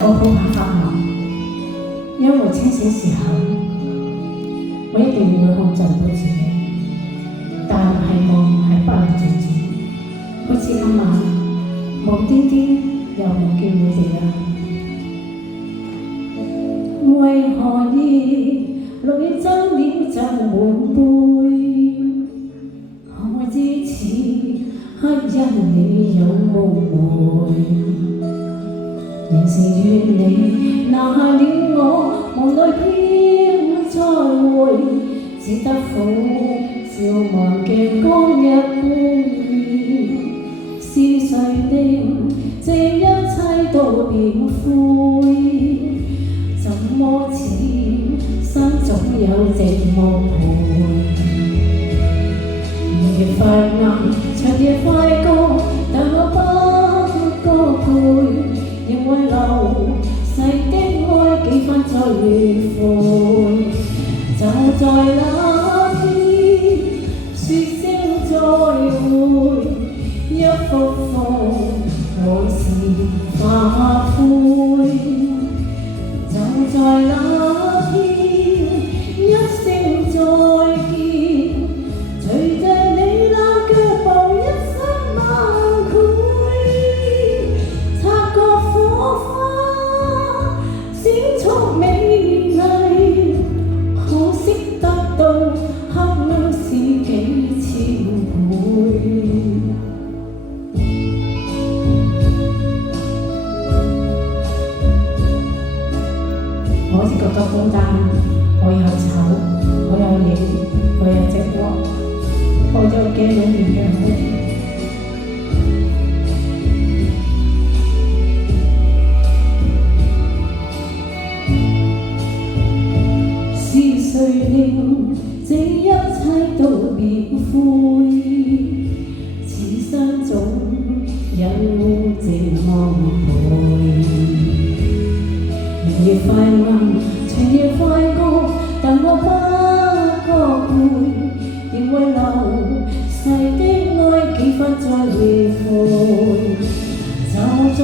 我好怕發夢，因為清醒時候，我一定要控制唔到自己，但係夢係不能自主，好似今晚無端端又夢見你哋啦。為何要淚爭了就滿杯？可知此刻因你有無悔？仍是願你拿下了我，夢裏飄再會，只得苦笑忘記光日背。是誰令這一切都變灰？怎麼此生總有寂寞陪？夜快暗，長夜快過，但我不覺攰。仍為流逝的愛幾番再悔，就在那天說聲再會，一幅幅往事化灰，就在那天一聲再見，隨着你那腳步一生崩潰，擦過火花閃爍美麗，可惜得到黑暗是幾千倍。我好似覺得孤單，我又醜，我又型，我又寂寞，我又驚裏面嘅好。是誰令這一切都變灰？此生總有寂寞陪。夜快暗，長夜快過，但我不覺攰，仍為流逝的愛幾番再悔，就在